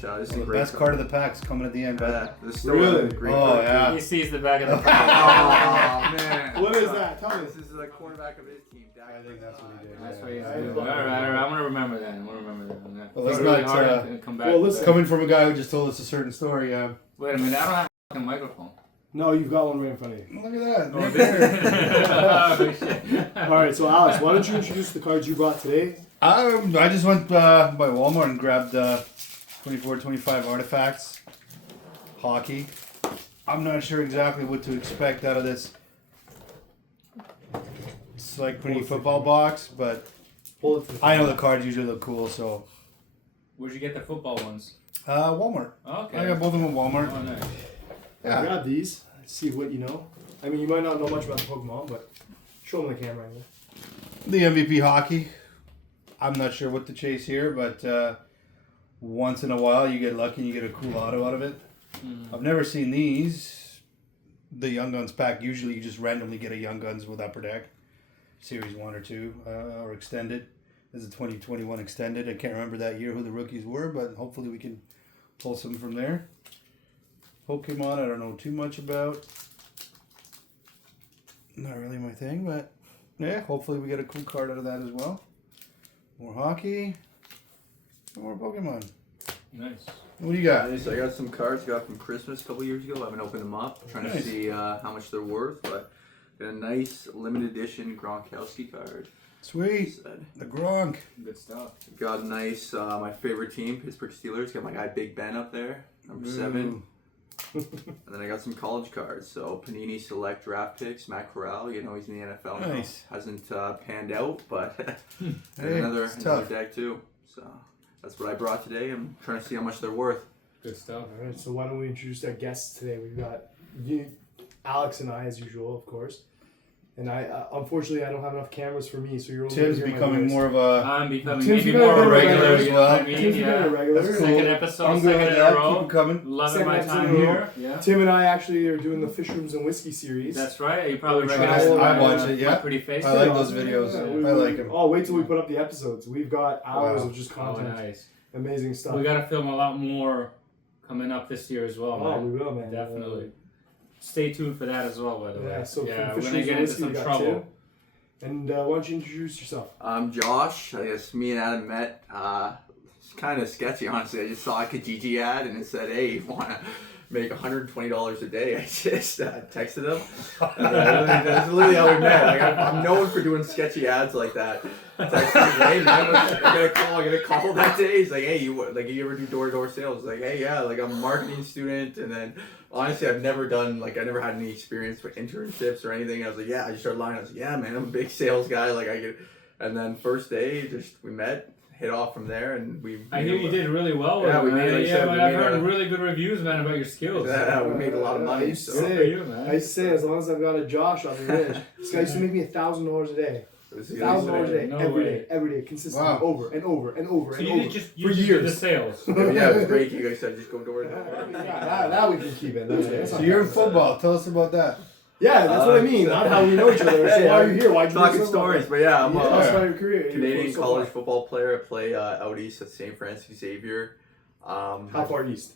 But this is the great best card of the pack's coming at the end. This still Really? a great Oh, card. yeah. He sees the back of the Oh, man. What is that? Tell me. This is the cornerback of his team. I think that's what he did. That's yeah. what he's Yeah. doing. All right, I'm gonna remember that. Well, let's It's really not, hard to come back. well, to listen. that. Coming from a guy who just told us a certain story. Wait a minute, I don't have a fucking microphone. No, you've got one right in front of you. Look at that. Oh, Right there. oh, shit. All right, so Alex, why don't you introduce the cards you brought today? I just went by Walmart and grabbed 24-25 artifacts. Hockey. I'm not sure exactly what to expect out of this. It's like pretty football box, but Hold it to the I know the cards usually look cool, so Where'd you get the football ones? Walmart. Okay. I got both of them at Walmart. Oh, nice. Yeah. Grab these. See what you know. I mean, you might not know much about the Pokemon, but show them the camera anyway. The MVP hockey. I'm not sure what to chase here, but once in a while you get lucky and you get a cool auto out of it. I've never seen these. The Young Guns pack, usually you just randomly get a Young Guns with Upper Deck. Series 1 or 2, or Extended. This is a 2021 Extended. I can't remember that year who the rookies were, but hopefully we can pull some from there. Pokemon, I don't know too much about. Not really my thing, but yeah, hopefully we get a cool card out of that as well. More hockey, and more Pokemon. Nice. What do you got? I got some cards got from Christmas a couple years ago. I haven't opened them up. Trying to Nice. see how much they're worth, but got a nice limited edition Gronkowski card. Sweet. Said. The Gronk. Good stuff. Got a nice, my favorite team, Pittsburgh Steelers. Got my guy Big Ben up there, number 7. And then I got some college cards. So Panini Select draft picks, Matt Corral. You know he's in the NFL now. Nice. Hasn't panned out, but Hey, another it's tough. deck too. So that's what I brought today. I'm trying to see how much they're worth. Good stuff. All right, so why don't we introduce our guests today? We've got you, Alex and I, as usual, of course. And I, unfortunately, I don't have enough cameras for me, so you're only Tim's gonna hear my becoming voice. more of a. I'm becoming Tim's maybe becoming more of a a regular regular as as well. well. I mean, Tim's becoming a regular. That's Second cool. episode, I'm good second with in a that. row. Keep 'em coming. Loving Second my episode time in a row. here. Yeah. Tim and I actually are doing the Fish Rooms and Whiskey series. That's right. You probably I recognize watch my, it, yeah. my pretty face. I like those videos. I like them. Oh, wait till we put up the episodes. We've got hours Wow. of just Oh, content. nice. Amazing stuff. We got to film a lot more coming up this year as well, Oh, man. we will, man. Definitely. Stay tuned for that as well, by the way. Yeah, so yeah, from we're Fish going to Rooms get and into Whiskey, some we got trouble. Tim. And why don't you introduce yourself? I'm Josh. I guess me and Adam met. It's kind of sketchy, honestly. I just saw a Kijiji ad and it said, "Hey, you want to make $120 a day?" I just texted him. That's literally how we met. Like I'm known for doing sketchy ads like that. Texted him, "Hey, man, I get a call that day." He's like, "Hey, you ever do door-to-door sales?" Like, "Hey, yeah, like I'm a marketing student." And then honestly, I've never done I never had any experience with internships or anything. I was like, "Yeah," I just started lying. I was like, "Yeah, man, I'm a big sales guy." Like I get, and then first day, we met, hit off from there, and we. I hear you did really well with Yeah, it, we man. made, like I yeah, said, but we I've made heard a- really good reviews, man, about your skills. Yeah, we made a lot of I money. used to So. Good for you, man. I used to say, as long as I've got a Josh on the ridge, this guy used to make me $1,000 a day. This $1,000 a day, No every way. day, every day, consistently, Wow. over and over and over So and you over did just for did years. the sales. Yeah, it was great. You guys said just go door to door. That we can keep it. That's So not you're in bad. football. Tell us about that. Yeah, that's what I mean. Not how we know each other. So why are you here? Why'd you do Talking so stories, well? but yeah, I'm Yeah, a tell us about your career. Your Canadian so college far. football player. I play out east at St. Francis Xavier. How far east?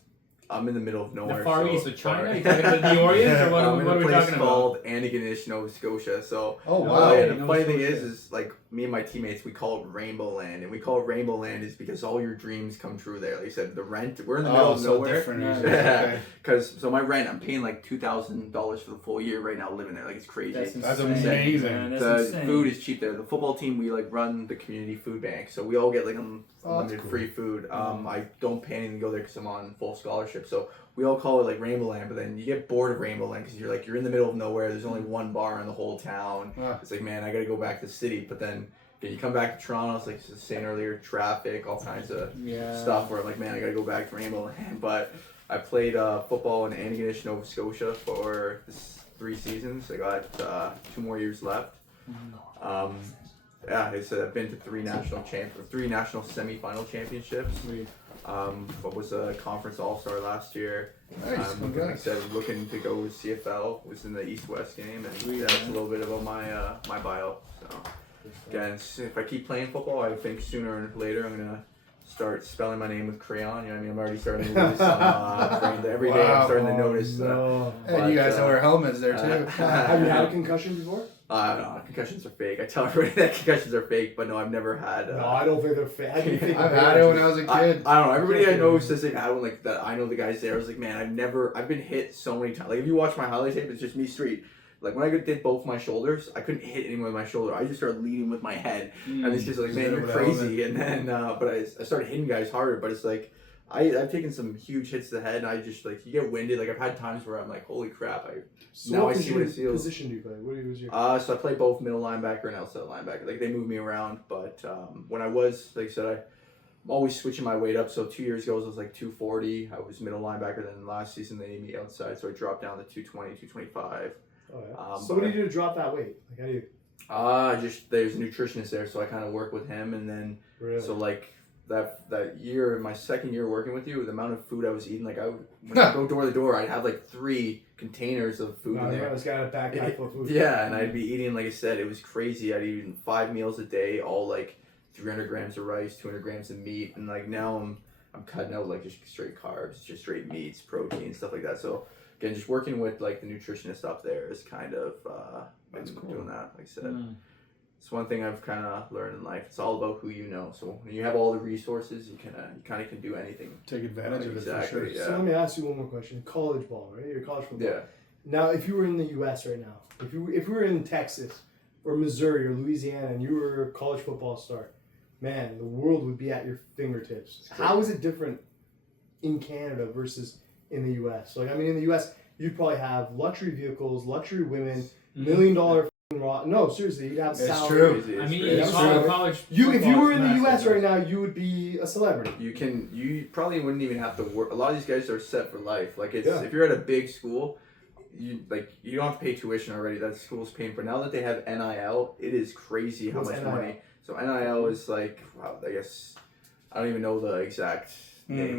I'm in the middle of nowhere. The Far so East of China? far- You talking about the Orient, or what, I'm in what a are we place talking about? called Antigonish, Nova Scotia. So Oh, No wow. way. the Nova funny thing Scotia. is like me and my teammates, we call it Rainbow Land, and we call it Rainbow Land is because all your dreams come true there. Like you said, the rent. We're in the middle Oh, of so nowhere. different. Yeah. Okay. Because so my rent, I'm paying like $2,000 for the full year right now living there. Like it's crazy. That's insane, amazing. man. That's The insane. food is cheap there. The football team, we like run the community food bank, so we all get like unlimited cool. free food. I don't pay anything to go there because I'm on full scholarship. So we all call it like Rainbow Land, but then you get bored of Rainbow Land because you're in the middle of nowhere. There's only one bar in the whole town. Ah. It's like, man, I gotta go back to the city. But then you come back to Toronto, it's like I was saying earlier, traffic, all kinds of Yeah. stuff where I'm like, man, I gotta go back to Rainbow Land. But I played football in Antigonish, Nova Scotia for 3 seasons. I got 2 more years left. Yeah, I said I've been to 3 national semifinal championships. Sweet. But was a conference all-star last year. Nice. Like I Congrats. said, looking to go to CFL. Was in the East-West game, and Sweet, that's a man. little bit about my bio. So again, if I keep playing football, I think sooner or later I'm gonna start spelling my name with crayon. You know what I mean? I'm already starting to lose some every day. I'm starting to notice. No. And you guys wear helmets there too. Have you had a concussion before? No, concussions are fake. I tell everybody that concussions are fake, but no, I've never had. No, I don't think they're fake. I think I've had it when I was a kid. I don't know. Everybody I know says they've had one like that. I know the guys there. I was like, man, I've been hit so many times. Like if you watch my highlight tape, it's just me straight. Like when I did both my shoulders, I couldn't hit anyone with my shoulder. I just started leading with my head, and these kids are like, man, you're crazy. And then, but I started hitting guys harder. But it's like, I've taken some huge hits to the head, and I just like you get winded. Like I've had times where I'm like, holy crap! So I see what it feels. Position do you play? What was your? So I play both middle linebacker and outside linebacker. Like they move me around, but when I was, like I said, I'm always switching my weight up. So 2 years ago I was like 240. I was middle linebacker. Then last season they made me outside, so I dropped down to 220, 225. Oh yeah. So what do you do to drop that weight? Like how do you? Just there's a nutritionist there, so I kind of work with him, and then so like that year, my second year working with you, the amount of food I was eating, like when I go door to door, I'd have like 3 containers of food in there. I was got a backpack full of food. Yeah, and I'd be eating, like I said, it was crazy. I'd eat 5 meals a day, all like 300 grams of rice, 200 grams of meat, and like now I'm cutting out like just straight carbs, just straight meats, protein, stuff like that. So again, just working with like the nutritionist up there is kind of That's cool. doing that. Like I said, it's one thing I've kind of learned in life. It's all about who you know. So when you have all the resources, you kind of can do anything. Take advantage of it for sure. Yeah. So let me ask you one more question. College ball, right? You're college football. Yeah. Now, if you were in the U.S. right now, if we were in Texas or Missouri or Louisiana and you were a college football star, man, the world would be at your fingertips. How is it different in Canada versus in the U.S.? Like, I mean, in the U.S., you'd probably have luxury vehicles, luxury women, $1 million raw. No, seriously, you'd have salary. True. I mean, It's college. If you were in the football is U.S. right massive. now, you would be a celebrity. You probably wouldn't even have to work. A lot of these guys are set for life. Like it's Yeah. if you're at a big school, you don't have to pay tuition already. That school's paying for. Now that they have NIL, it is crazy how What's much NIL? money. So NIL is like, wow, I guess I don't even know the exact name.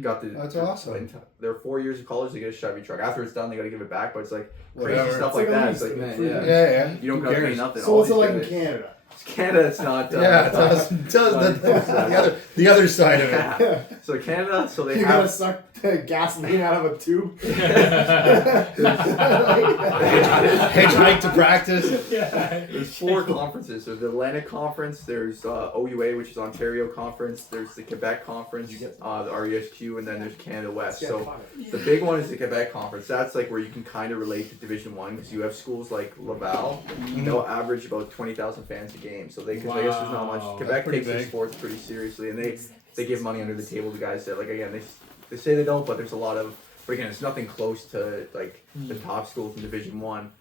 Got the. That's awesome. There are 4 years of college to get a Chevy truck. After it's done, they got to give it back. But it's like crazy Whatever. stuff It's like like a that. lease It's like thing, man, free yeah. lease. Yeah. You don't Who got to pay cares? nothing. So All what's it these like in guys- Canada? Canada, it's not. Yeah, the other side of it. Yeah. So Canada, so they You have. gotta suck gasoline out of a tube. Hitchhike to practice. There's 4 conferences. There's the Atlantic Conference. There's OUA, which is Ontario Conference. There's the Quebec Conference, the RESQ, and then there's Canada West. So the big one is the Quebec Conference. That's like where you can kind of relate to Division One because you have schools like Laval. They'll average about 20,000 fans a game. So they, because I guess there's not much. Wow. Quebec pretty takes their big. sports pretty seriously, and they give money under the table to guys that like again they say they don't, but there's a lot of. But again, it's nothing close to like the top schools in Division One.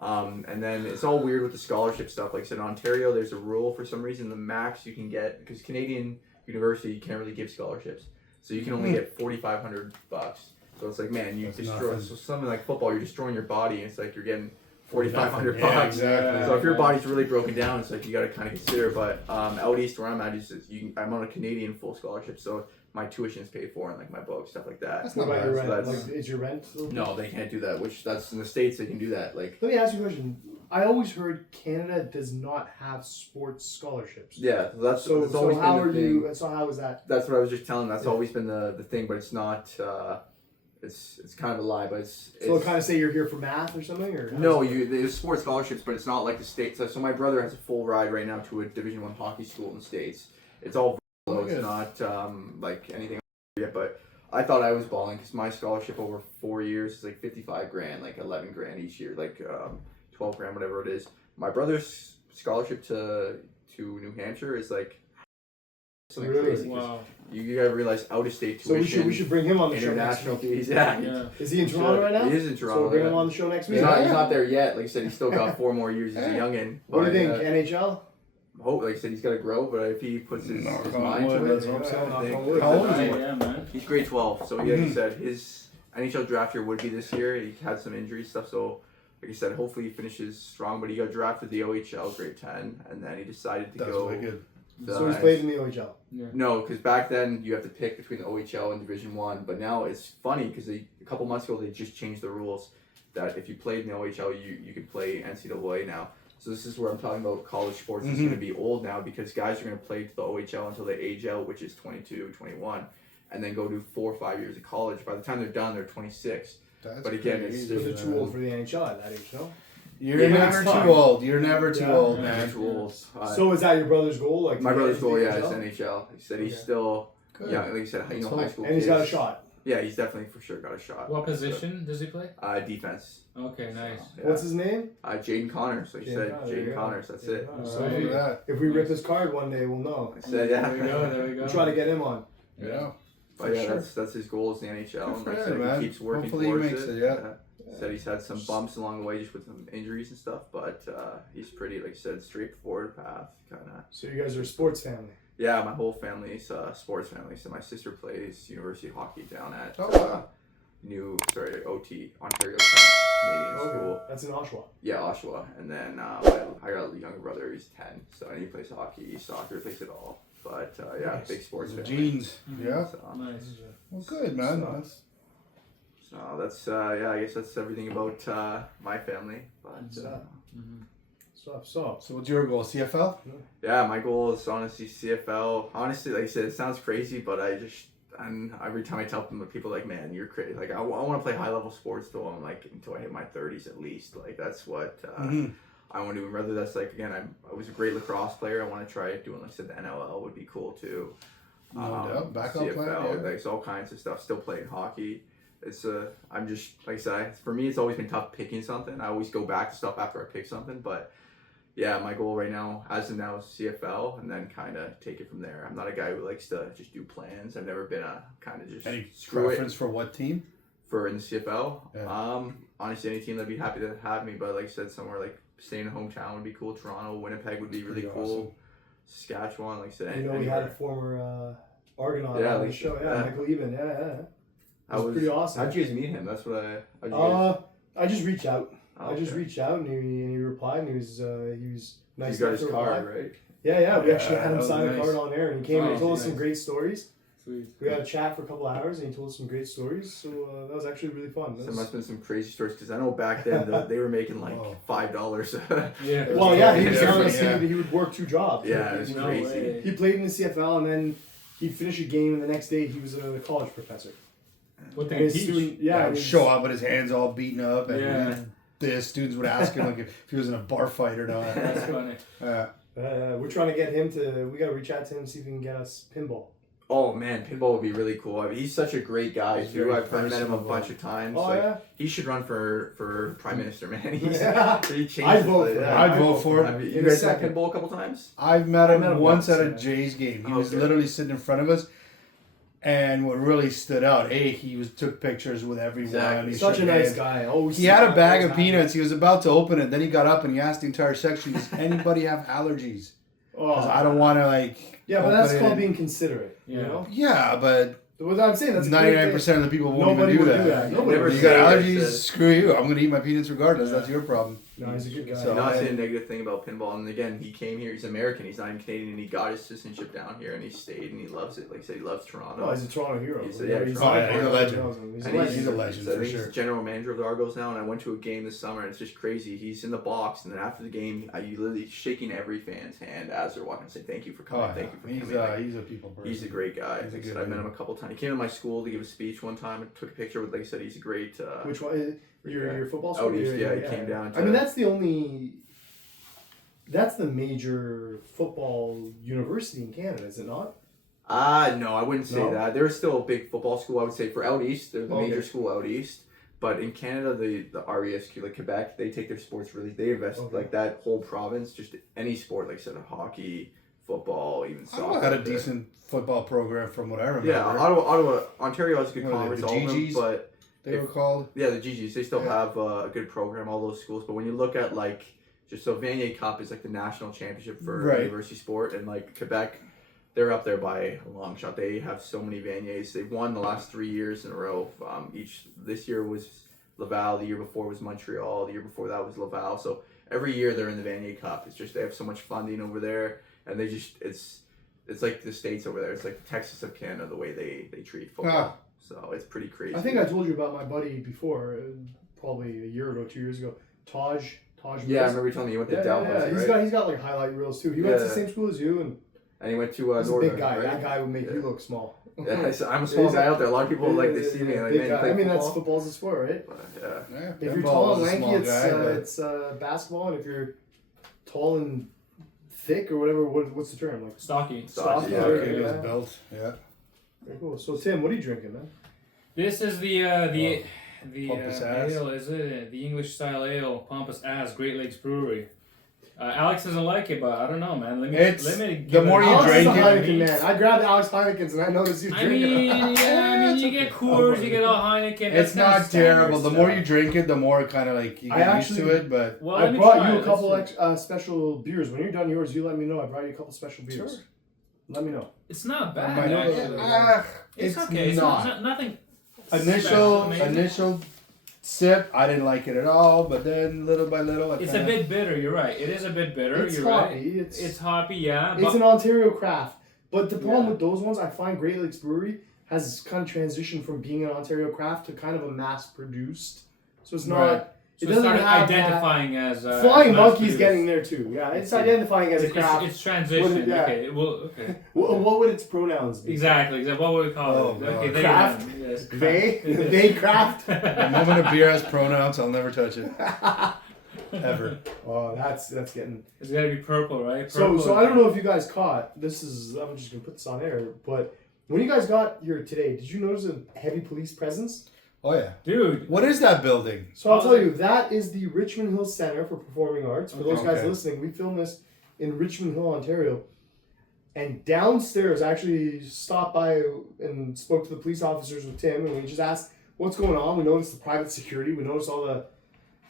And then it's all weird with the scholarship stuff. Like I said, in Ontario, there's a rule for some reason. The max you can get, because Canadian university, you can't really give scholarships. So you can only get $4,500. So it's like, man, you That's destroy. nothing. So something like football, you're destroying your body. And it's like you're getting $4,500. Yeah, exactly. So if your body's really broken down, it's like you got to kind of consider. But out east where I'm at, I'm on a Canadian full scholarship. So my tuition is paid for and like my books, stuff like that. That's What not about your bad. rent? That's- Like, is your rent still? No, they can't do that. Which that's in the States they can do that. Like Let me ask you a question. I always heard Canada does not have sports scholarships. yeah, that's So, it's always how been are the thing. you? So how is that? That's what I was just telling. That's Yeah. always been the thing, but it's not. It's kind of a lie, but it's. So they'll kind of say you're here for math or something, or how No, does it work? there's sports scholarships, but it's not like the States. So my brother has a full ride right now to a Division I hockey school in the States. It's all Oh, it's good. not like anything yet. But I thought I was balling because my scholarship over 4 years is like 55 grand, like 11 grand each year, like 12 grand, whatever it is. My brother's scholarship to New Hampshire is like something Really? crazy. 'Cause Wow. You gotta realize out of state So tuition. we should bring him on the show next international week. fees. Yeah. Yeah. Is he in Toronto right now? He is in So Toronto. we'll bring yeah. him on the show next week. He's not there yet. Like I said, he's still got 4 more years. He's a youngin. What do you But, think? NHL? Hope, like I said, he's got to grow. But if he puts his Knock his on mind wood, to it, let's hope so. I Knock think- on wood. How old is he? Yeah, man. He's grade 12. So like I said, his NHL draft year would be this year. He had some injury stuff, so like I said, hopefully he finishes strong. But he got drafted the OHL grade 10, and then he decided to That's go. wicked. So he's played in the OHL. No, because back then you have to pick between the OHL and Division One. But now it's funny because a couple months ago they just changed the rules that if you played in the OHL, you could play NCAA now. So this is where I'm talking about college sports is going to be old now because guys are going to play to the OHL until they age out, which is 22, 21, and then go do 4 or 5 years of college. By the time they're done, they're 26. That's But again, it's crazy, But they're too man. old for the NHL at that age, no? You're Yeah, never it's fine. too old. You're never too Yeah. old, Yeah. man. Too old. So is that your brother's goal? Like to My get brother's into the goal, yeah, is NHL? NHL. He said he's Okay. still, Good. yeah, like you said, Let's high hope. school And he's got a kids. shot. Yeah, he's definitely for sure got a shot. What position does he play? Defense. Okay, nice. Yeah. What's his name? Jaden Connors. So he Jaden said Connors, there you Jaden go. Connors. That's Jaden it. Connors. So So look at that. if we rip his card one day, we'll know. I said, yeah. There we go. There we go. We'll try to get him on. Yeah. But For yeah, sure. that's his goal is the NHL. Good And for like I him, said, man. he keeps working Hopefully he towards makes it. it, yeah. Said he's had some bumps along the way just with some injuries and stuff, but he's pretty, like I said, straightforward path, kind of. So you guys are a sports family. Yeah, my whole family's a sports family. So my sister plays university hockey down at Oh, wow. OT, Ontario Tech Canadian School. That's in Oshawa. Yeah, Oshawa. And then I got a younger brother, he's 10, so he plays hockey, soccer, plays it all. But yeah, Nice. big sports The family. genes. Yeah. So, Nice. Well, good, man. So- That's so that's yeah, I guess that's everything about my family. But So so. What's your goal? CFL? yeah, my goal is honestly CFL. Honestly, like I said, it sounds crazy, but and every time I tell people like, man, you're crazy. Like I want to play high level sports till I'm like until I hit my 30s at least. Like that's what I want to do. Whether that's like again, I was a great lacrosse player. I want to try doing like I said the NLL would be cool too. No doubt. Backup CFL, plan, yeah. like it's all kinds of stuff. Still playing hockey. It's I'm just like I said, for me it's always been tough picking something. I always go back to stuff after I pick something, but yeah, my goal right now, as of now, is CFL, and then kind of take it from there. I'm not a guy who likes to just do plans. I've never been a kind of just Any screw preference it for what team? for in the CFL. Yeah. Honestly, any team that'd be happy to have me, but like I said, somewhere like staying in hometown would be cool. Toronto, Winnipeg would be really Pretty cool. awesome. Saskatchewan, like I said, you know, we anywhere. had a former Argonaut Yeah, on the like- show. yeah. Michael Eben. Yeah. It How was pretty awesome. How'd you guys meet him? That's what how'd you guys, I just reached out. oh, I just okay. reached out and he replied and he was nice. You got enough his to card, reply. right? Yeah. We actually Yeah, had him that sign was a nice. card on there and he came and he Oh, told us some nice. great stories. Sweet. We had a chat for a couple hours and he told us some great stories. So that was actually really fun. So there must have been some crazy stories because I know back then they were making like Whoa. $5. Yeah. Well, yeah, he was Yeah. telling us Yeah. he would work 2 jobs. Yeah, it was No crazy. way. He played in the CFL and then he'd finish a game and the next day he was a college professor. What And did he his teach? student, Yeah, yeah, would his- show up with his hands all beaten up, and Yeah. the students would ask him like if he was in a bar fight or not. That's funny. we're trying to get him to. We got to reach out to him see if we can get us pinball. Oh man, pinball would be really cool. I mean, he's such a great guy He's too. very I've met him a personable. bunch of times. Oh like, yeah, he should run for prime minister, man. He's, Yeah. he changed I'd his vote life. for Yeah. him. I'd vote for him. Have you In a guys met second. pinball a couple times? I've met him I met him once at a once, Jays game. He Oh, was okay. literally sitting in front of us, and what really stood out, he took pictures with everyone. Exactly. He such shook a nice hands. guy. Always He had a smiled, bag always of happy. peanuts. He was about to open it. Then he got up and he asked the entire section, "Does anybody have allergies? Because Oh, I don't want to like." yeah, but open that's it called and- being considerate. You Yeah. know, Yeah, but what I'm saying that's a great thing. 99% of the people won't Nobody even do would that. do that. Nobody Never You would got say that, allergies? said- Screw you. I'm gonna eat my peanuts regardless. Yeah. That's your problem. No, he's a good guy. So- Not saying a negative thing about pinball. And again, he came here. He's American. He's not even Canadian. And he got his citizenship down here, and he stayed, and he loves it. Like I said, he loves Toronto. Oh, he's a Toronto hero. He's a He's a legend. He's a And legend. He's a legend I for think sure. he's the general manager of the Argos now, and I went to a game this summer, and it's just crazy. He's in the box, and then after the game, you literally shaking every fan's hand as they're walking, saying thank you for coming, thank you for coming. Like, He's a people person. he's a great guy. He's a Like I good said, I met dude. him a couple times. He came to my school to give a speech one time and took a picture with. Like I said, he's a great. Which one? Your football school? Out east, yeah, he came down. I mean, that's the major football university in Canada, is it not? No, I wouldn't say No? that. They're still a big football school. I would say for out east, they're the Okay. major school out east. But in Canada, the RESQ, like Quebec, they take their sports really. They invest Okay. like that whole province, just any sport, like I said, hockey, football, even soccer. Ottawa had a decent football program from what I remember. Yeah, Ottawa, Ontario has a good What are they, conference. the All of them, GGs? but They were called. yeah, the GGs, they still Yeah. have a good program. All those schools, but when you look at like just so Vanier Cup is like the national championship for Right. university sport, and like Quebec, they're up there by a long shot. They have so many Vaniers. They've won the last 3 years in a row. This year was Laval. The year before was Montreal. The year before that was Laval. So every year they're in the Vanier Cup. It's just they have so much funding over there, and they just it's like the States over there. It's like the Texas of Canada, the way they treat football. So it's pretty crazy. I think I told you about my buddy before, probably a year ago, 2 years ago. Taj Yeah, I Mills. remember you telling me you went to Yeah, Dalhousie, He's right? got like highlight reels too. He went to the Yeah. same school as you, and And he went to he's a Northern, big guy. right? That guy would make Yeah. you look small. Yeah, I'm a small guy out there. A lot of people like they see me and like, Big man, you guy. play I mean, that's football? football's a sport, right? But, yeah. Yeah, If you're pinball tall and was a lanky, small guy, but- it's basketball, and if you're tall and thick or whatever, what's the term? Like Stocky. stocky. yeah, Okay, yeah. it was built. Yeah. Very cool. So Tim, what are you drinking, man? This is the Pompous Ass. ale, is it? The English style ale, Pompous Ass, Great Lakes Brewery. Alex doesn't like it, but I don't know, man. Let me The give more it you a Alex is drink a it- Heineken man. I grabbed Alex Heineken's and I noticed you I drinking. mean, yeah, you get Coors, you get all Heineken. It's that's kinda not terrible. The standard more stuff. you drink it, the more kind of like you I get used to actually- it. But Well, I let me brought try you it. a couple Let's see. special beers. When you're done yours, you let me know. I brought you a couple special beers. Sure. Let me know. It's not bad. I know actually. that- It's okay. It's not nothing. initial amazing. sip, I didn't like it at all. But then little by little, It's a bit bitter. You're right. It is a bit bitter. It's you're hoppy. right. It's It's hoppy, yeah. it's But an Ontario craft. But the problem Yeah. with those ones, I find Great Lakes Brewery has kind of transitioned from being an Ontario craft to kind of a mass produced. So it's not. Right. It so doesn't started have identifying as Flying as Monkey's mass-produced. getting there too. Yeah, it's It's- identifying as a craft. It's transition. Yeah. Okay. Well. Okay. What would its pronouns be? Exactly. What would we call Oh, it? God. Okay. They Craft? then, yes. They? They craft? The moment a beer has pronouns, I'll never touch it ever. Oh, that's getting. It's gotta be purple, right? So Purple I don't know if you guys caught. This is. I'm just gonna put this on air. But when you guys got here today, did you notice a heavy police presence? Oh yeah. Dude. What is that building? So I'll tell you, that is the Richmond Hill Center for Performing Arts. For those guys Okay. listening, we filmed this in Richmond Hill, Ontario. And downstairs, I actually stopped by and spoke to the police officers with Tim, and we just asked what's going on. We noticed the private security, we noticed all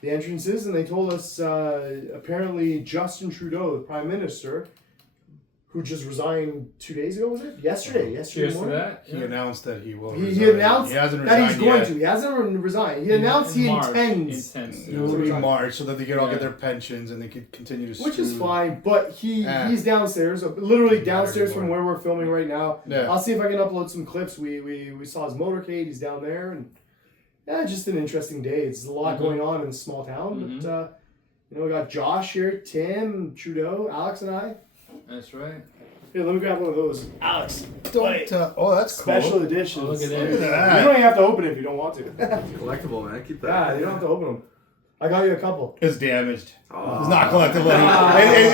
the entrances, and they told us apparently Justin Trudeau, the Prime Minister, who just resigned 2 days ago, was it? Yesterday Cheers to morning. that. He announced that he will. He resign. announced he hasn't that resigned he's going yet. to. He hasn't resigned. He announced he intends. It will be March, so that they can all get their pensions and they can continue to. Which is screw- fine, but he's downstairs, literally downstairs from where we're filming right now. Yeah. I'll see if I can upload some clips. We saw his motorcade. He's down there, and yeah, just an interesting day. It's a lot going on in a small town, but we got Josh here, Tim, Trudeau, Alex, and I. That's right. Here, let me grab one of those. Alex, Don't. Oh, that's special cool. editions. Oh, look at Look at that. that. You don't even have to open it if you don't want to. Collectible, man. Keep that. Yeah, you don't have to open them. I got you a couple. It's damaged. Oh. It's not collectible.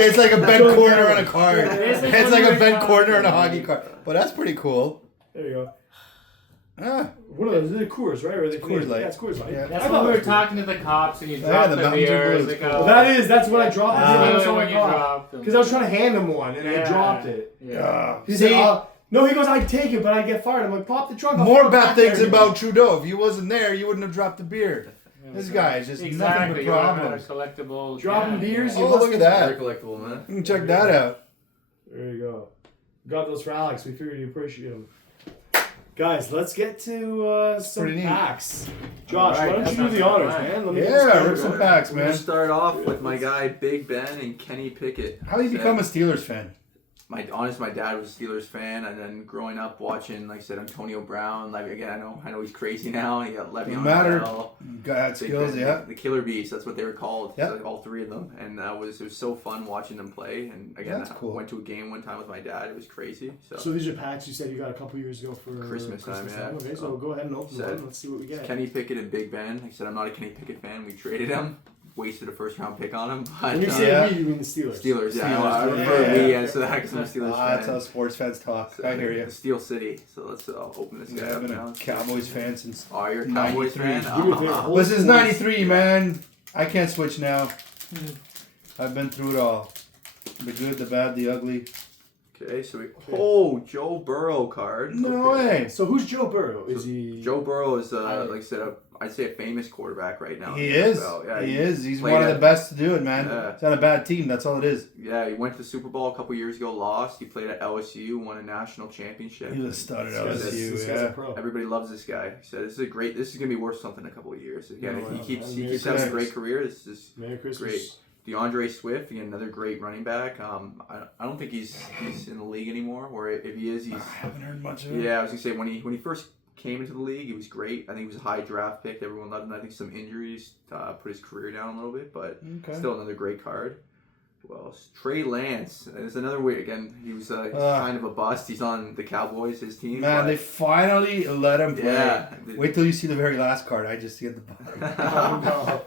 It's like a bent corner on a card. It's like It's like a one bent of corner the- on a hockey card. But that's pretty cool. There you go. Ah, What are those? They're Coors, right? Or are they Coors Light. Yeah, it's Coors Light. Yeah. That's I when thought we were that was talking to the cops and you Yeah, dropped the the Mountain Dew beers. Blues. Like, Well, that's when I dropped it. Ah. That's when my you car. dropped them. Because I was trying to hand him one and I Yeah. dropped it. Yeah. He See, said, no, he goes, I'd take it, but I'd get fired. I'm like, pop the trunk. I'll more throw it bad back things there." about Trudeau. If you wasn't there, you wouldn't have dropped the beer. This guy is just Exactly. nothing You but have a problems. collectible. Dropping beers, you Oh, must look at Very that. collectible, man. You can check that out. There you go. Got those for Alex. We figured you appreciate them. Guys, let's get to some pretty neat. packs. Josh, Alright, why don't that's you do the not honors, bad. man? Let me get Yeah, started rip some going. packs, We're gonna man. start off with my guy Big Ben and Kenny Pickett. How do you become a Steelers fan? My dad was a Steelers fan, and then growing up watching, like I said, Antonio Brown. Like again, I know he's crazy now. He got Le'Veon No matter. Bell, Got Big skills, Ben, yeah. the Killer Bees. That's what they were called. Yep. So, like, all three of them, and it was so fun watching them play. And again, That's I cool. went to a game one time with my dad. It was crazy. So these are packs you said you got a couple years ago for Christmas time, yeah. Okay, so go ahead and open Said- one. Let's see what we get. Kenny Pickett and Big Ben. Like I said, I'm not a Kenny Pickett fan. We traded him, wasted a first round pick on him. But When you say Yeah. we, you mean the Steelers. Steelers, yeah, Steelers, I refer yeah. we as that because I'm a Steelers That's fan. how sports fans talk. So, I hear you. Steel City. So let's open this guy Yeah, I've up been now. a Cowboys fan since. Oh, you're a Cowboys 93. fan? You would think- Ah. This is 93, man. I can't switch now. I've been through it all. The good, the bad, the ugly. Okay, so Joe Burrow card. No Okay. way. So who's Joe Burrow? Is So he Joe Burrow is, I- like I said, I'd say a famous quarterback right now. He in the is. NFL. Yeah, He is. He's played one of at- the best to do it, man. Yeah. It's not a bad team. That's all it is. Yeah, he went to the Super Bowl a couple years ago, lost. He played at LSU, won a national championship. He was started this guy's- LSU, this guy's a yeah. pro. Everybody loves this guy. He said, "This is gonna be worth something in a couple of years." Again, No, if he wow. keeps Merry having a Christmas. great career. This is Merry Christmas. great. DeAndre Swift, again, another great running back. I don't think he's in the league anymore. Or if he is, I he's haven't heard much of it. yeah. I was gonna say when he first came into the league, he was great. I think he was a high draft pick. Everyone loved him. I think some injuries put his career down a little bit, but Okay. still another great card. Who else? Trey Lance. There's another way. Again, he was he's kind of a bust. He's on the Cowboys, his team. Man, but- they finally let him play. yeah. Wait till you see the very last card. I just get the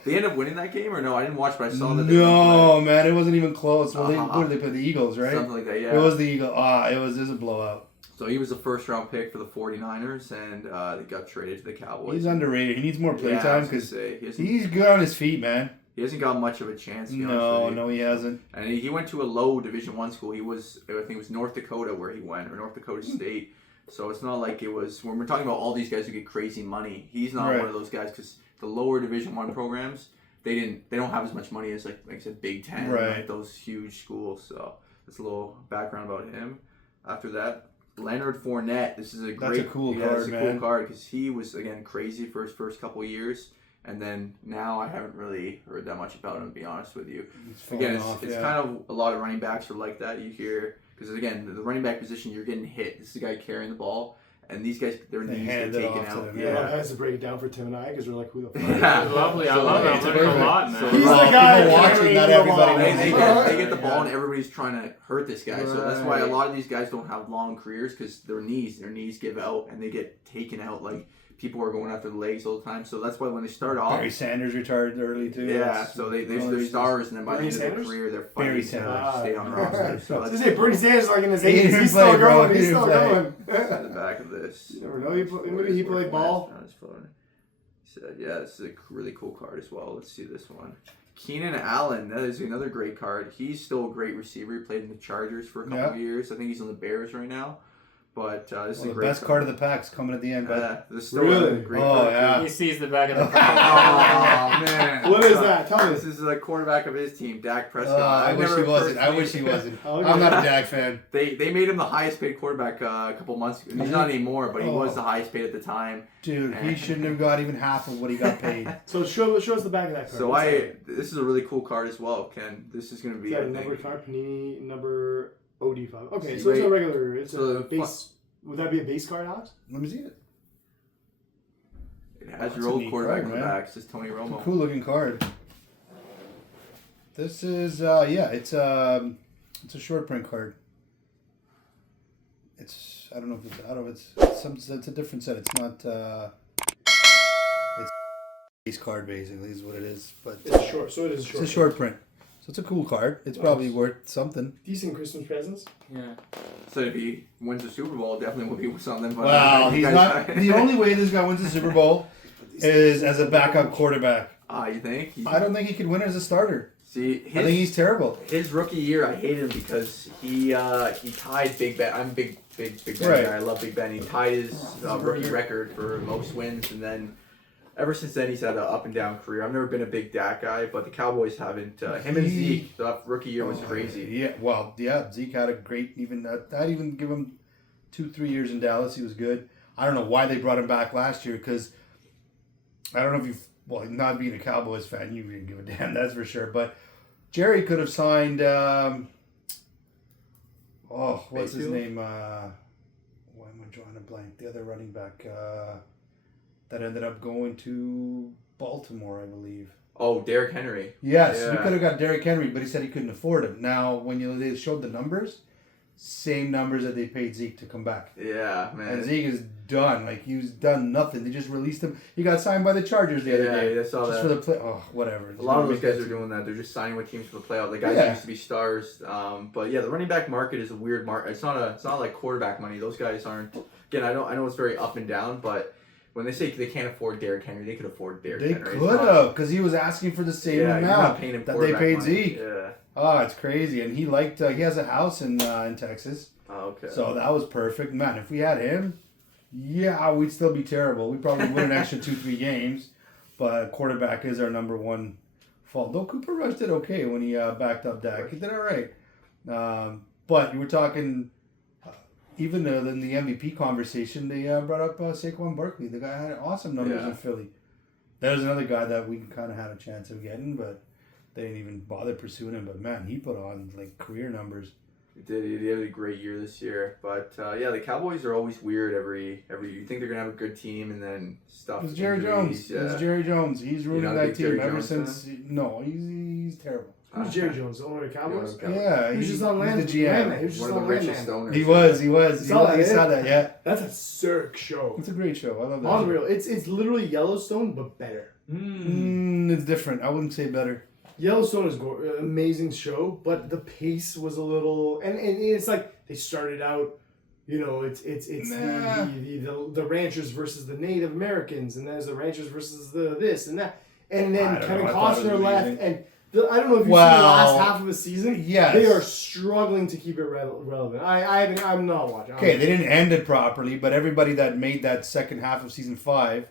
They ended up winning that game, or no? I didn't watch, but I saw that. They No, man, it wasn't even close. Well, Uh-huh. what did they play? The Eagles, right? Something like that. Yeah. It was the Eagles. It was a blowout. So he was a first round pick for the 49ers, and they got traded to the Cowboys. He's underrated. He needs more Yeah, I playtime was gonna because say, he's good on his feet, man. he hasn't got much of a chance. To be honest No, with you. no, he hasn't. And he went to a low Division I school. I think it was North Dakota where he went, or North Dakota State. So it's not like it was when we're talking about all these guys who get crazy money. He's not Right. one of those guys because the lower Division I programs they don't have as much money as like I said Big Ten, Right. like those huge schools. So that's a little background about him. After that, Leonard Fournette. This is a That's a cool card, It's a man. cool card because he was again crazy for his first couple of years. And then now I haven't really heard that much about him, to be honest with you. He's falling Again, off, it's yeah. kind of a lot of running backs are like that. You hear because again, the running back position, you're getting hit. This is the guy carrying the ball, and these guys, their They knees get hand it taken off to out. them, Yeah, Yeah, has to break it down for Tim and I because we're like, who the fuck? Yeah. Lovely. I So, love it. it's I'm learning a perfect. lot, man. So, He's well, the guy people watching, carrying not the everybody ball. They knows. get the Yeah. ball, and everybody's trying to hurt this guy. So that's why a Right. lot of these guys don't have long careers because their knees give out, and they get taken out. Like people are going after the legs all the time. So that's why when they start off, Barry Sanders retired early too. yeah, That's- so they're oh, stars, and then by the Bernie end of their Sanders? career, they're Barry fighting to Sanders. stay on the roster. So I was that's gonna say Bernie Sanders like in his He 80s. didn't He's play, still bro. going. He He's didn't still play. going. at the back of this. You never know. Maybe he played ball. So, yeah, this is a really cool card as well. Let's see this one. Keenan Allen, that is another great card. He's still a great receiver. He played in the Chargers for a couple of years. I think he's on the Bears right now. But this is a the great best card of the pack's coming at the end, but this is still Really? a great Oh, card. yeah. He sees the back of the Oh, man. What is that? Tell me. This is the quarterback of his team, Dak Prescott. I I've wish he never wasn't. I personally- wish he wasn't. Oh, I'm not a Dak fan. They made him the highest paid quarterback a couple months ago. He's not anymore, but he was Oh. the highest paid at the time. Dude, he shouldn't have got even half of what he got paid. So show us the back of that card. So What's that? this is a really cool card as well, Ken. This is going to be, Yeah, I number think, card, Panini number OD5. Okay, See, so it's a right. regular. It's So a base. Would that be a base card, Alex? Let me see it. it has That's your a old neat quarterback card, in the man. back. It says Tony It's a Romo. cool looking card. This is it's a short print card. It's I don't know if it's out of it's a different set. It's not it's base card basically is what it is, but It's short, so it is it's short. a short print. So it's a cool card. It's probably worth something. Decent Christmas presents. Yeah. So if he wins the Super Bowl, definitely will be something. But Wow, you he's guys- not the only way this guy wins the Super Bowl is as a backup quarterback. You think? I don't think he could win as a starter. See, I think he's terrible. his rookie year, I hated him because he tied Big Ben. I'm a big Ben Right. guy. I love Big Ben. He tied his rookie record for most wins, and then ever since then he's had an up and down career. I've never been a big Dak guy, but the Cowboys haven't. Him and Zeke, the rookie year was crazy. Yeah, well, yeah, Zeke had a great I'd even give him 2-3 years in Dallas. He was good. I don't know why they brought him back last year because I don't know if you've, well, not being a Cowboys fan, you didn't give a damn, that's for sure. But Jerry could have signed, what's his name? Why am I drawing a blank? The other running back that ended up going to Baltimore, I believe. Oh, Derrick Henry. Yes, Yeah. we could have got Derrick Henry, but he said he couldn't afford it. Now, when they showed the numbers, same numbers that they paid Zeke to come back. Yeah, man. And Zeke is done. Like, he was done nothing. They just released him. He got signed by the Chargers the other day. Yeah, I saw just that. for the play. Oh, whatever. A lot of those guys are doing that. They're just signing with teams for the playoff. The guys that used to be stars. But yeah, the running back market is a weird market. It's not like quarterback money. Those guys aren't. Again, I know it's very up and down, but when they say they can't afford Derrick Henry, they could afford Derrick They Henry. could have, because he was asking for the same amount that they paid Zeke. Yeah. Oh, it's crazy. And he he has a house in Texas. Oh, okay. So that was perfect. Man, if we had him, yeah, we'd still be terrible. We'd probably win an extra 2-3 games. But quarterback is our number one fault. Though Cooper Rush did okay when he backed up Dak. He did all right. But you were talking, even in the MVP conversation, they brought up Saquon Barkley. The guy had awesome numbers in Philly. There's another guy that we kind of had a chance of getting, but they didn't even bother pursuing him. But man, he put on like career numbers. He had a great year this year, but the Cowboys are always weird. Every you think they're gonna have a good team, and then stuff. It's Jerry Jones. Yeah. It's Jerry Jones. He's ruining that team Jerry ever Jones since. No, he's terrible. Who's Jerry Jones? The owner of the Cowboys? Yeah, He was just on land. He's the GM. He was just One of on the richest Landman. owners. He was. You saw that, You saw that, yeah. That's a Cirque show. It's a great show. I love that. Unreal. It's literally Yellowstone, but better. It's different. I wouldn't say better. Yellowstone is an amazing show, but the pace was a little, and it's like they started out, it's the ranchers versus the Native Americans, and there's the ranchers versus the this and that, and then Kevin Costner left, and I don't know if you've seen the last half of the season. Yes. They are struggling to keep it relevant. I'm not watching. Okay, they didn't end it properly, but everybody that made that second half of season 5,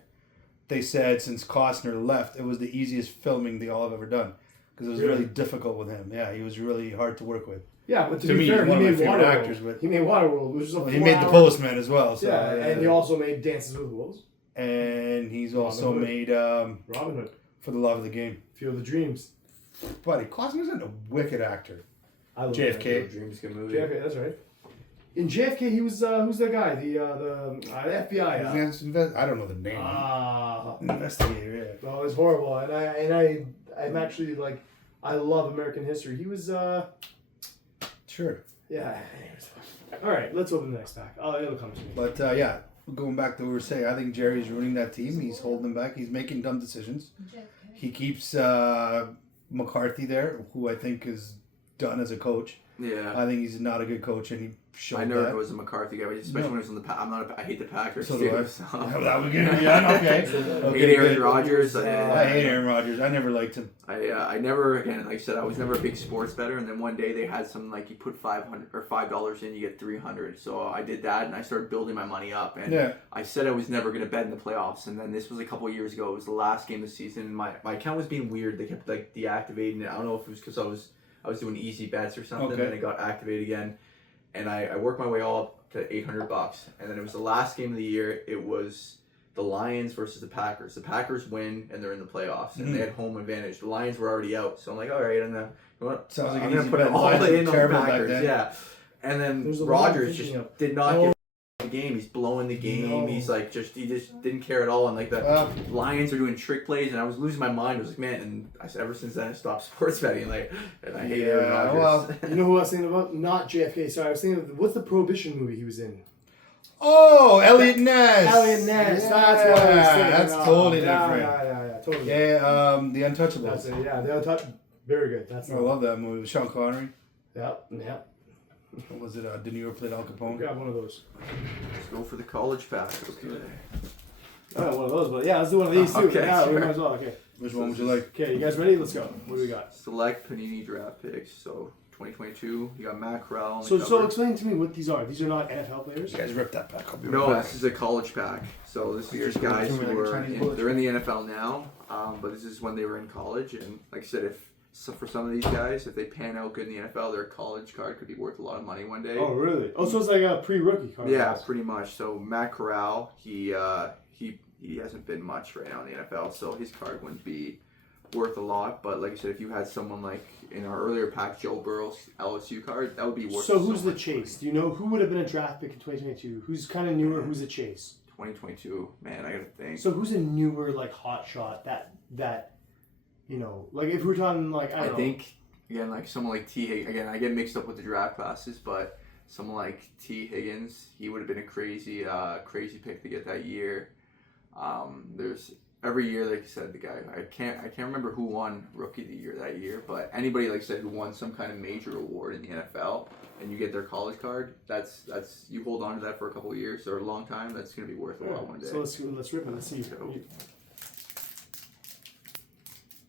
they said since Costner left, it was the easiest filming they all have ever done. Because it was really difficult with him. Yeah, he was really hard to work with. Yeah, but to To be me, fair, he's one of my he made favorite Waterworld. actors, but- He made Waterworld, which is a He made The 4 hour. Postman as well. So, Yeah, and he also made Dances with Wolves. And he's also Hood. made Robin Hood. For the Love of the Game. Field of Dreams. Buddy, Costner's a wicked actor. I love JFK. Dreams good movie. JFK, that's right. In JFK, he was who's the guy? The FBI. I don't know the name. Investigator, yeah. No, it's horrible, and I'm actually like, I love American history. He was Sure. yeah. All right, let's open the next pack. Oh, it'll come to me. But going back to what we were saying, I think Jerry's ruining that team. He's holding them back. He's making dumb decisions. He keeps McCarthy there, who I think is done as a coach. Yeah. I think he's not a good coach, and he showed I never that. was a McCarthy guy, especially when he was on the I hate the Packers So do too. I. So. That was good. Yeah, okay. I hate Aaron Rodgers. I hate Aaron Rodgers. I never liked him. I never, again, like I said, I was never a big sports bettor, and then one day they had some, like, you put $5 in, you get $300. So I did that, and I started building my money up, and I said I was never going to bet in the playoffs, and then this was a couple of years ago. It was the last game of the season, and my account was being weird. They kept, like, deactivating it. I don't know if it was because I was doing easy bets or something, and it got activated again. And I worked my way all up to $800. And then it was the last game of the year. It was the Lions versus the Packers. The Packers win, and they're in the playoffs. And they had home advantage. The Lions were already out. So I'm like, all right, I'm going to put it all in on the Packers. Yeah. And then Rodgers just did not get the game. He's blowing the game. No. He's like, he just didn't care at all. And like the Lions are doing trick plays, and I was losing my mind. I was like, man, and I said, ever since then I stopped sports betting. Like, and I hate Aaron Rodgers. Well, You know who I was thinking about? Not JFK. Sorry, I was thinking of, what's the Prohibition movie he was in? Oh, Elliot Ness. Elliot Ness. That's what I was thinking. That's totally different. Yeah, totally. Yeah, The Untouchables. That's it. Yeah, The Untouchables. Very good. That's I love that movie with Sean Connery. Yep. What was it? De Niro played Al Capone. Grab one of those. Let's go for the college pass. Okay. I got one of those, but yeah, let's do one of these too. Okay, Yeah, we sure. might as well. Okay. Which one would you like? Okay, you guys ready? Let's go. What do we got? Select Panini draft picks. So 2022, you got Matt Corral on the So cover. explain to me what these are. These are not NFL players. You guys ripped that back. I'll be No, right back. this is a college pack. So this is You're just guys doing who like a are Chinese bullet they're in the NFL now, but this is when they were in college. And like I said, if so for some of these guys, if they pan out good in the NFL, their college card could be worth a lot of money one day. Oh, really? Oh, so it's like a pre-rookie card. Yeah, pretty much. So Matt Corral, he hasn't been much right now in the NFL, so his card wouldn't be worth a lot. But like I said, if you had someone like in our earlier pack, Joe Burrow's LSU card, that would be worth. So who's the much chase? money. Do you know who would have been a draft pick in 2022? Who's kind of newer? Who's a chase? 2022, man, I gotta think. So who's a newer like hot shot that you know, like if we're talking like I think again like someone like again I get mixed up with the draft classes, but someone like T Higgins, he would have been a crazy pick to get that year. There's every year, like you said, the guy I can't remember who won Rookie of the Year that year, but anybody like I said who won some kind of major award in the NFL and you get their college card, that's you hold on to that for a couple of years or a long time. That's gonna be worth a lot one day. So let's rip it. Let's see.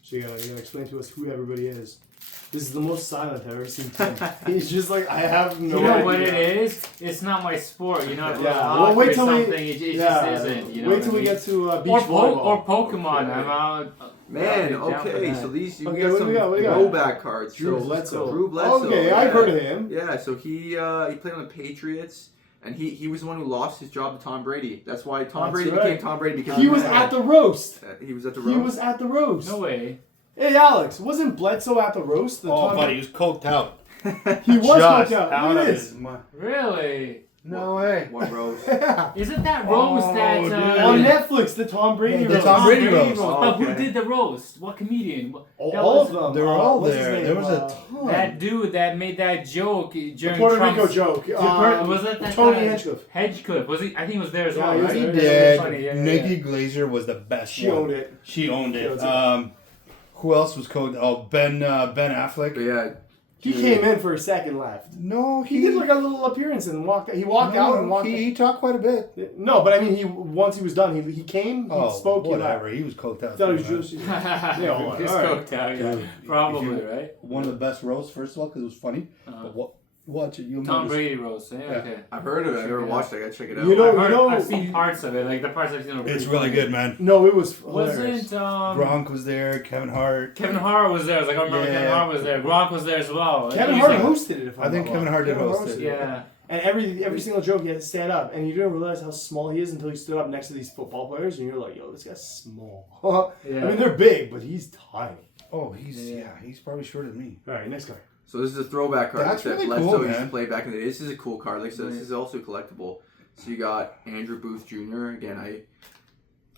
So you gotta explain to us who everybody is. This is the most silent I've ever seen Tim. He's just like, I have no idea. You know what it is? It's not my sport. You know, Well, wait till something. It just isn't. You know wait till we get to beach or volleyball. or Pokemon. Okay. I'm out. Man, down for okay, that. so these you Okay, got what some do we got? What do we got? throwback cards. Drew So Bledsoe. Drew Bledsoe. Okay, yeah. I've heard of him. Yeah, so he played on the Patriots, and he was the one who lost his job to Tom Brady. That's why Tom Brady became Tom Brady because He was at the roast. he was at the He roast. was at the roast. No way. Hey, Alex, wasn't Bledsoe at the roast? The Oh, Tom- buddy, he was coked out. He was Just coked out. out Look of at his this. mind. Really? No way. One roast. Isn't that roast that dude. On Netflix, the Tom Brady The roast. Tom Brady roast. Oh, But who okay. did the roast? What comedian? All of them. They were all what's his there. name? There was a ton. That dude that made that joke The during Puerto Trump's, Rico joke. was that Tony guy? Hinchcliffe. Hedgecliff. Was he? I think he was there as Yeah, well. he was right? there. He That's did. funny, yeah, Nikki yeah. Glazer was the best She one. owned it. She owned She it. owns it. Who else was coked? Oh, Ben Affleck. But yeah, He came in for a second left. No, He did like a little appearance and walked. He walked no, out and walked. He talked quite a bit. No, but I mean, once he was done, he came. He spoke. whatever. He He was coked out. left. Thought he too, was man. just. Yeah, Just all right. coked out, yeah. Dude, Probably, if you- right? One of the best roasts, first of all, because it was funny. But watch it, you'll Tom notice. Brady roast. Yeah, okay. I've heard of it. I've never Yeah. watched it. I gotta check it out. You know- I've, heard, know- I've seen parts of it, like the parts I've seen. Are It's pretty really funny. good, man. No, it was hilarious. Wasn't Gronk was there. Kevin Hart. Kevin Hart was there? I was like, I remember Yeah. Kevin Hart was there. Gronk was there as well. Kevin He's Hart like- hosted it. If I'm I think not Kevin wrong. Hart did Kevin host it. Yeah. And every single joke he had to stand up, and you didn't realize how small he is until he stood up next to these football players, and you're like, "Yo, this guy's small." Yeah. I mean, they're big, but he's tiny. Oh, he's probably shorter than me. All right, next guy. So this is a throwback card That's that really Bledsoe cool, used to man. play back in the day. This is a cool card. Like I said, this is also collectible. So you got Andrew Booth Jr. Again,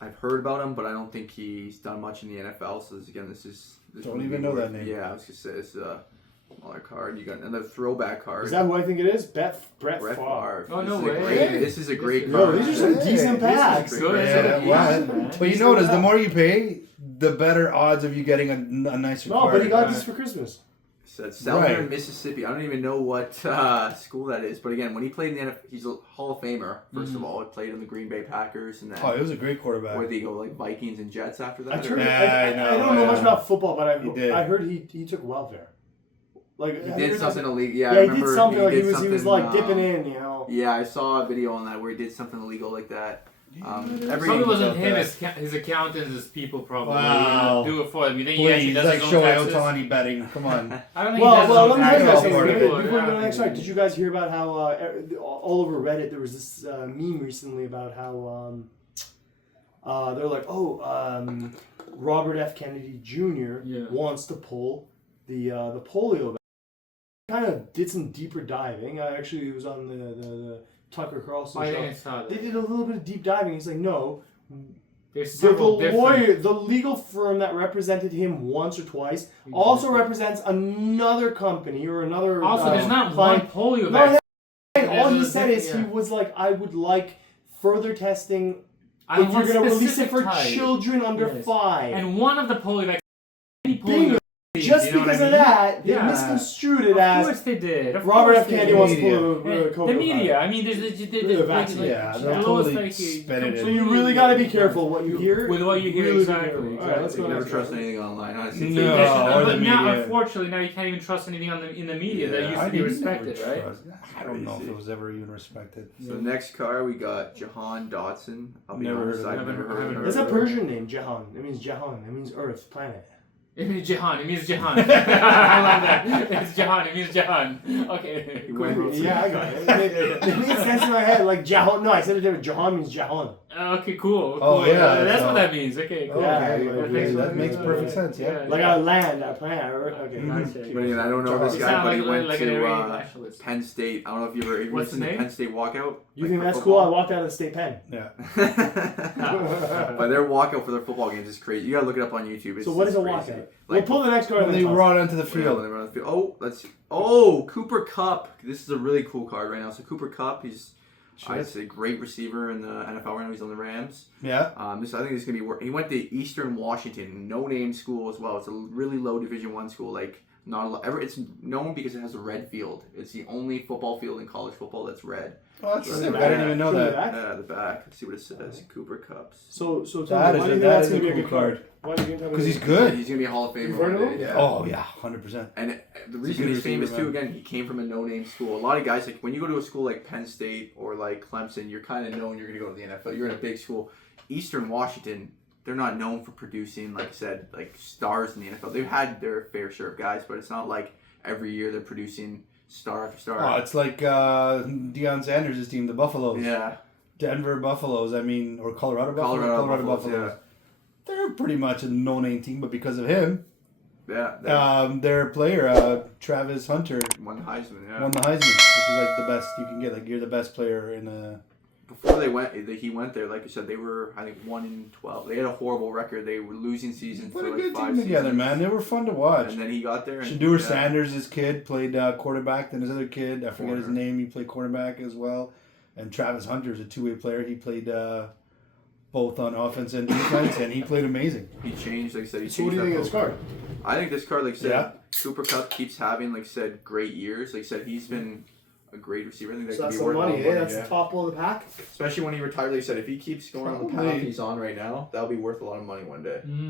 I've heard about him, but I don't think he's done much in the NFL. So this is Don't would even be know worth- that name. Yeah, I was gonna say it's another card. You got another throwback card. Is that who I think it is? Brett Brett Favre. Favre. Oh, This no is a way. great- This is a great Yo, Yo, card. these are some Hey, decent this is packs. great. Good. Yeah, Yeah, well, man. but you notice the more you pay, the better odds of you getting a nicer No, card. but he got this for Christmas. Said Southern Right. Mississippi. I don't even know what school that is. But again, when he played in the NFL, he's a Hall of Famer. First of all, he played in the Green Bay Packers, and then Oh, he was a great quarterback. where did he go? Like Vikings and Jets after that. I Yeah, I don't know know, much about football, but He did. I heard he took welfare. Like He have you did heard something that? illegal. Yeah, I he remember did something. Like he did was something, like dipping in, you know. Yeah, I saw a video on that where he did something illegal like that. Probably wasn't him. that. His accountants, his people probably Wow. do it for him. You think he actually Please, does like his own Shohei taxes? Otani betting. Come on. I don't think he does Well, his own let me ask you guys taxes. something. People, Before we go to the yeah. next slide, did you guys hear about how all over Reddit there was this meme recently about how they're like, Robert F. Kennedy Jr. Yeah. wants to pull the polio vaccine. Kind of did some deeper diving. I actually was on the Tucker Carlson I show. think I saw They that. did a little bit of deep diving. He's like, no, There's the several different. lawyer, the legal firm that represented him once or twice also represents another company or another. Also, there's not client. one polio No, vaccine. all he There's a said is he yeah. was like, I would like further testing I if you're want going to release it specific for type. children under Yes. 5. And one of the polio vaccines, any polio Bingo. vaccines, Just you know because what I of mean? that, they Yeah. misconstrued it Of as course they did. Of Robert course F. they Kennedy did. wants to pull media. a COVID The media. card. I mean, there's The vaccine. Yeah, the they'll lowest, totally like, spin it in. So you really got to be careful what you hear. With what you hear, Really be exactly. careful. All right, let's go You never next. trust anything online. Honestly, No. or the But now, media. unfortunately, now you can't even trust anything in the media that Yeah. used to be respected, right? I don't know if it was ever even respected. So next card we got Jahan Dotson. I'll be Never honest, heard of I've him. never heard of Haven't him. That's a Persian name, Jahan. It means Jahan. It means Earth, planet. It means Jahan. It means Jahan. I love that. It's Jahan. It means Jahan. Okay. You Cool. win. Yeah, I got it. It made sense in my head. Like Jahan. No, I said it different. Jahan means Jahan. Okay, cool. Oh, cool. yeah, That's so- what that means. Okay, cool. Yeah, Okay, yeah, okay, yeah, that yeah, makes yeah, perfect yeah. sense. Yeah. Like a land, a plan. Okay. Mhm. Okay. But again, I don't know this You guy, sound but he like- went like an area to nationalist. Penn State. I don't know if you ever What's seen the the name? Penn State walkout. You like, think for that's cool? I football. walked out of the state pen. Yeah. But their walkout for their football games is crazy. You gotta look it up on YouTube. It's So what is a crazy. walkout? We'll pull the next card. When and they then toss run onto the Yeah, when field. they run on the field. Oh, let's see. Oh, Cooper Kupp. This is a really cool card right now. So Cooper Kupp, he's I'd say great receiver in the NFL right now. He's on the Rams. Yeah. I think this is gonna be work. He went to Eastern Washington, no-name school as well. It's a really low Division I school. Like not a lot. It's known because it has a red field. It's the only football field in college football that's red. Oh, that's Really sick. bad. I didn't even know Clear that. back. The back. Let's see what it says. Cooper Kupp. So tell That me, is why do a- you think that that's is gonna a be a cool good card? Why do you think that Because would he's be- good. He's gonna be a Hall of Famer. You've heard of one him? day, Yeah. Oh yeah, 100%. And the He's a reason good he's famous receiver, too, man. again, he came from a no-name school. A lot of guys, like when you go to a school like Penn State or like Clemson, you're kind of known you're going to go to the NFL. You're in a big school. Eastern Washington, they're not known for producing, like I said, like stars in the NFL. They've had their fair share of guys, but it's not like every year they're producing star after star. Oh, it's like Deion Sanders' team, the Buffaloes. Yeah, Denver Buffaloes, I mean, or Colorado Buffaloes. Colorado Buffaloes, They're pretty much a no-name team, but because of him, yeah. their player, Travis Hunter, Won the Heisman. Yeah. won the Heisman, which is like the best you can get. Like you're the best player in a. Before he went there, like you said, they were I think 1-12. They had a horrible record. They were losing seasons Put for a like good 5 team seasons. together, man. They were fun to watch. And then he got there. And, Shadeur yeah. Sanders' kid played quarterback. Then his other kid, I forget his Corner. name, he played quarterback as well. And Travis Hunter's a two-way player. He played both on offense and defense, and he played amazing. He changed, like I said. He So what do you changed think of that this card? I think this card, like I said, Yeah. Cooper Kupp keeps having, like I said, great years. Like I said, he's been a great receiver. I think that So could that's be the worth a lot money, of eh? money. That's Yeah. the top of the pack. Especially when he retired, like I said, if he keeps going on the path Probably. he's on right now, that'll be worth a lot of money one day. Mm.